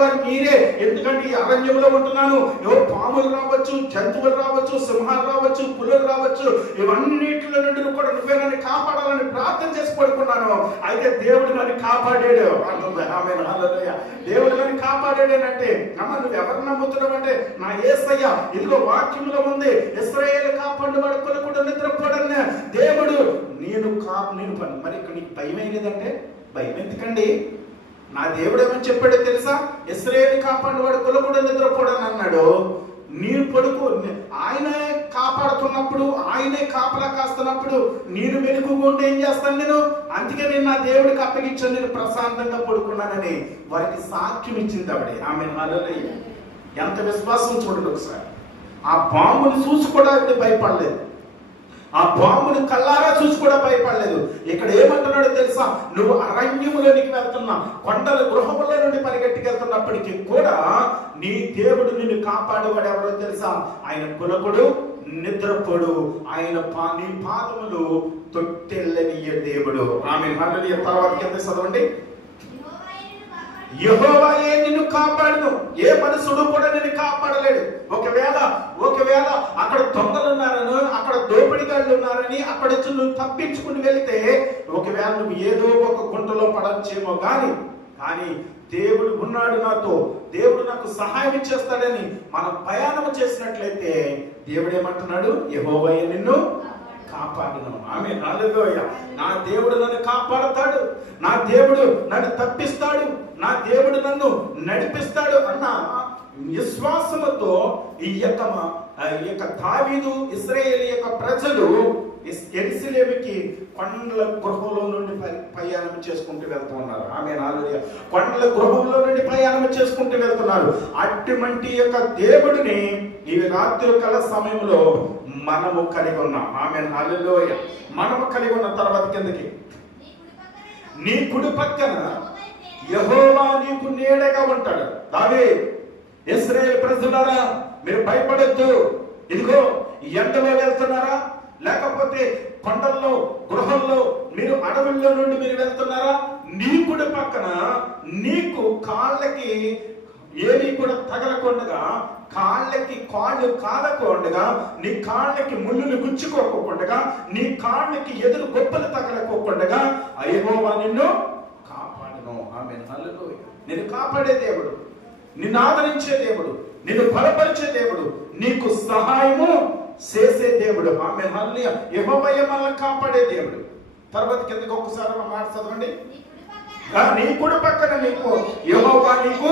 వారు మీరే. ఎందుకంటే ఈ అరణ్యంలో ఉంటున్నాను, పాములు రావచ్చు, జంతువులు రావచ్చు, సింహాలు రావచ్చు, పులులు రావచ్చు, ఇవన్నిటిలో నుండి కూడా నువ్వే నన్ను కాపాడాలని ప్రార్థన చేసి పడుకున్నాను. అయితే దేవుడు నన్ను కాపాడాడు అంటుంది ఆమె. దేవుడు నన్ను కాపాడాడేనంటే అమ్మ నువ్వు ఎవరు నమ్ముతున్నావు అంటే నా యేసయ్య. ఇదిగో వాక్యంలో ఉంది, ఇశ్రాయేలు కాపాడు వాడు కొనుక్కుంటూ నిద్రపోడన్న దేవుడు. నేను మరి ఇక్కడ నీకు భయం అయినదంటే భయం ఎందుకండి? నా దేవుడు ఏమని చెప్పాడో తెలుసా? ఇశ్రాయేలు కాపాడు వాడు కొనుక్కుంటూ నిద్రపోడని అన్నాడు. నేను పడుకో, ఆయనే కాపాడుతున్నప్పుడు, ఆయనే కాపలా కాస్తున్నప్పుడు నేను మెలుగుకుంటే ఏం చేస్తాను నేను? అందుకే నేను నా దేవుడికి అప్పగించాను, నేను ప్రశాంతంగా పడుకున్నానని వారికి సాక్ష్యం ఇచ్చింది ఆవిడ. ఆమె హల్లెలూయా. ఎంత విశ్వాసం చూడండి ఒకసారి. ఆ పాముని చూసి కూడా భయపడలేదు, ఆ పాముని కల్లారా చూసి కూడా భయపడలేదు. ఇక్కడ ఏమంటున్నాడో తెలుసా? నువ్వు అరణ్యములోనికి వెళ్తున్నా, కొండల గృహముల నుండి పరిగెట్టుకెళ్తున్నప్పటికీ కూడా నీ దేవుడు నిన్ను కాపాడేవాడు ఎవరో తెలుసా? ఆయన కులకుడు, నిద్రపోడు, ఆయన నీ పాదములు తొట్టెల్లనియ దేవుడు. ఆమె హల్లెలూయా. తర్వాత కింద చదవండి. యెహోవాయే నిన్ను కాపాడును, ఏ మనుషుడు కూడా నిన్ను కాపాడలేడు. ఒకవేళ అక్కడ దొంగలు ఉన్నారని, అక్కడ దోపిడిగాళ్ళు ఉన్నారని అక్కడ నుంచి నువ్వు తప్పించుకుని వెళితే ఒకవేళ నువ్వు ఏదో ఒక గుంటలో పడచ్చేమో కానీ దేవుడు ఉన్నాడు నాతో, దేవుడు నాకు సహాయం చేస్తాడని మనం ప్రయాణం చేసినట్లయితే దేవుడు ఏమంటున్నాడు? యెహోవాయే నిన్ను కాపాడును. ఆమె హల్లెలూయా. నా దేవుడు నన్ను కాపాడుతాడు, నా దేవుడు నన్ను తప్పిస్తాడు, నా దేవుడు నన్ను నడిపిస్తాడు అన్న విశ్వాసముతో ఈ యొక్క దావీదు, ఇశ్రాయేలు యొక్క ప్రజలు యెరూషలేముకి కొండల గృహంలో నుండి ప్రయాణం చేసుకుంటూ వెళ్తూ ఉన్నారు. ఆమె హల్లెలూయా. కొండల గృహంలో నుండి ప్రయాణం చేసుకుంటూ వెళ్తున్నారు. అటువంటి యొక్క దేవుడిని ఈ రాత్రి కాల సమయంలో మనము కలిగి ఉన్నాం. ఆమె హల్లెలూయా. మనము కలిగి ఉన్న తర్వాత కిందకి, నీ కుడి పక్కన యెహోవా నీకు నీడగా ఉంటాడు. దావీదు, ఇశ్రాయేలు ప్రజలారా మీరు భయపడొద్దు. ఇదిగో ఎండలో వెళ్తున్నారా, లేకపోతే కొండల్లో గృహంలో మీరు అడవుల్లో నుండి మీరు వెళ్తున్నారా, నీ కుడి పక్కన నీకు కాళ్ళకి ఏమీ కూడా తగలకుండగా, కాళ్ళు కాలకుండగా, నీ కాళ్ళకి ముళ్ళులు గుచ్చుకోకుండా, నీ కాళ్ళకి ఎదురు గొప్పలు తగలకోకుండా యెహోవా నిన్ను కాపాడును. ఆమేన్ హల్లెలూయా. నిన్ను కాపాడే దేవుడు, నిన్ను ఆదరించే దేవుడు, నిన్ను బలపరిచే దేవుడు, నీకు సహాయము చేసే దేవుడు. ఆమేన్ హల్లెలూయా. యెహోవాయే మనల్ని కాపాడే దేవుడు. తర్వాత కిందకి ఒక్కసారి మాట చదవండి. నీ కుడి పక్కన నీకు యెహోవా నీకు